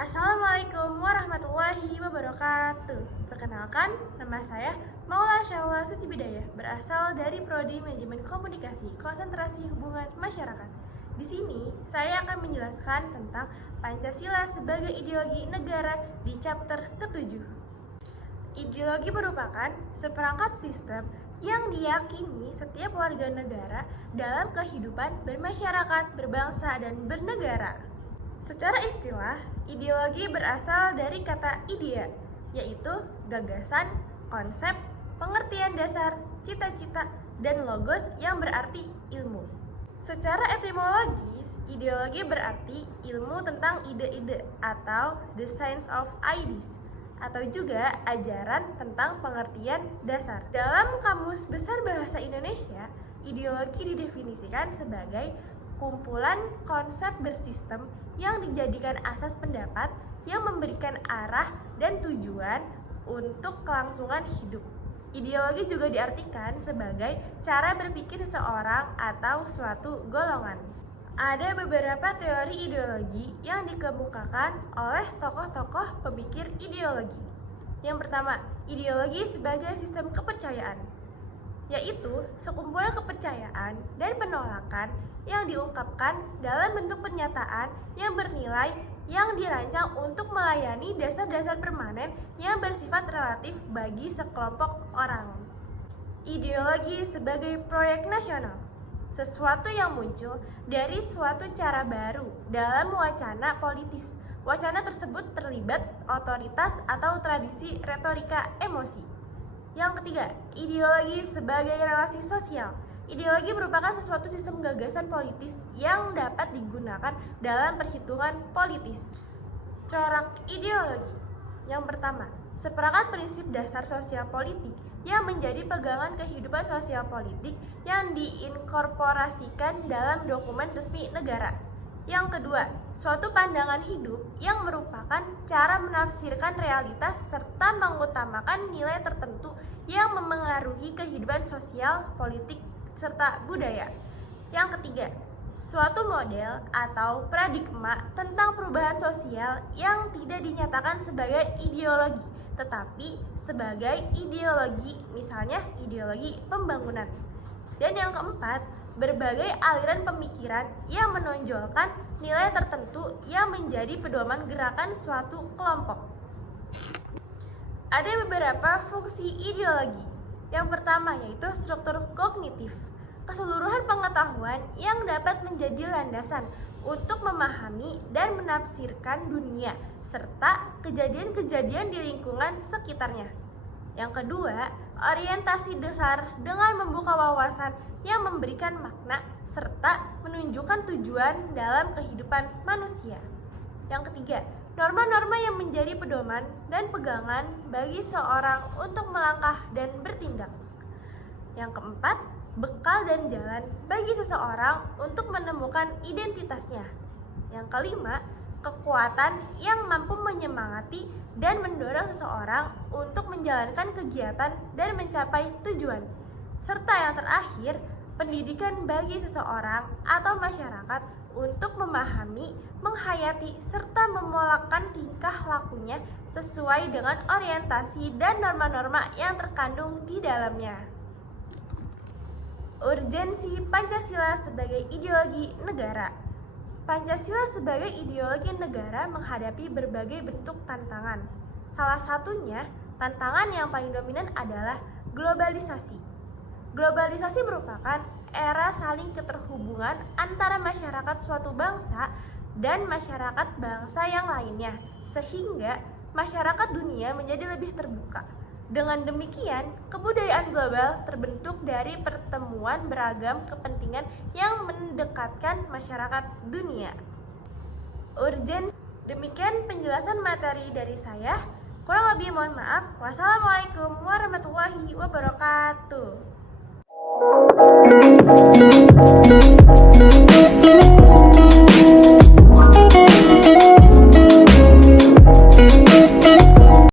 Assalamualaikum warahmatullahi wabarakatuh. Perkenalkan, nama saya Maula Syawla Sucibidayah, berasal dari Prodi Manajemen Komunikasi, Konsentrasi Hubungan Masyarakat. Di sini, saya akan menjelaskan tentang Pancasila sebagai ideologi negara di chapter ke-7. Ideologi merupakan seperangkat sistem yang diyakini setiap warga negara dalam kehidupan bermasyarakat, berbangsa, dan bernegara. Secara istilah, ideologi berasal dari kata idea, yaitu gagasan, konsep, pengertian dasar, cita-cita, dan logos yang berarti ilmu. Secara etimologis, ideologi berarti ilmu tentang ide-ide atau the science of ideas, atau juga ajaran tentang pengertian dasar. Dalam Kamus Besar Bahasa Indonesia, ideologi didefinisikan sebagai kumpulan konsep bersistem yang dijadikan asas pendapat yang memberikan arah dan tujuan untuk kelangsungan hidup. Ideologi juga diartikan sebagai cara berpikir seseorang atau suatu golongan. Ada beberapa teori ideologi yang dikemukakan oleh tokoh-tokoh pemikir ideologi. Yang pertama, ideologi sebagai sistem kepercayaan, yaitu sekumpulan kepercayaan dan penolakan yang diungkapkan dalam bentuk pernyataan yang bernilai yang dirancang untuk melayani dasar-dasar permanen yang bersifat relatif bagi sekelompok orang. Ideologi sebagai proyek nasional, sesuatu yang muncul dari suatu cara baru dalam wacana politis. Wacana tersebut terlibat otoritas atau tradisi retorika emosi. Yang ketiga, ideologi sebagai relasi sosial. Ideologi merupakan sesuatu sistem gagasan politis yang dapat digunakan dalam perhitungan politis. Corak ideologi. Yang pertama, seperangkat prinsip dasar sosial politik yang menjadi pegangan kehidupan sosial politik yang diinkorporasikan dalam dokumen resmi negara. Yang kedua, suatu pandangan hidup yang merupakan cara menafsirkan realitas serta mengutamakan nilai tertentu yang memengaruhi kehidupan sosial, politik, serta budaya. Yang ketiga, suatu model atau paradigma tentang perubahan sosial yang tidak dinyatakan sebagai ideologi, tetapi sebagai ideologi, misalnya ideologi pembangunan. Dan yang keempat, berbagai aliran pemikiran yang menonjolkan nilai tertentu yang menjadi pedoman gerakan suatu kelompok. Ada beberapa fungsi ideologi. Yang pertama yaitu struktur kognitif, keseluruhan pengetahuan yang dapat menjadi landasan untuk memahami dan menafsirkan dunia serta kejadian-kejadian di lingkungan sekitarnya. Yang kedua, orientasi dasar dengan membuka wawasan yang memberikan makna serta menunjukkan tujuan dalam kehidupan manusia. Yang ketiga, norma-norma yang menjadi pedoman dan pegangan bagi seorang untuk melangkah dan bertindak. Yang keempat, bekal dan jalan bagi seseorang untuk menemukan identitasnya. Yang kelima, kekuatan yang mampu menyemangati dan mendorong seseorang untuk menjalankan kegiatan dan mencapai tujuan. Serta yang terakhir, pendidikan bagi seseorang atau masyarakat untuk memahami, menghayati, serta memolakan tingkah lakunya sesuai dengan orientasi dan norma-norma yang terkandung di dalamnya. Urgensi Pancasila sebagai ideologi negara. Pancasila sebagai ideologi negara menghadapi berbagai bentuk tantangan. Salah satunya, tantangan yang paling dominan adalah globalisasi. Globalisasi merupakan era saling keterhubungan antara masyarakat suatu bangsa dan masyarakat bangsa yang lainnya, sehingga masyarakat dunia menjadi lebih terbuka. Dengan demikian, kebudayaan global terbentuk dari pertemuan beragam kepentingan yang mendekatkan masyarakat dunia. Urgen. Demikian penjelasan materi dari saya. Kurang lebih mohon maaf. Wassalamualaikum warahmatullahi wabarakatuh.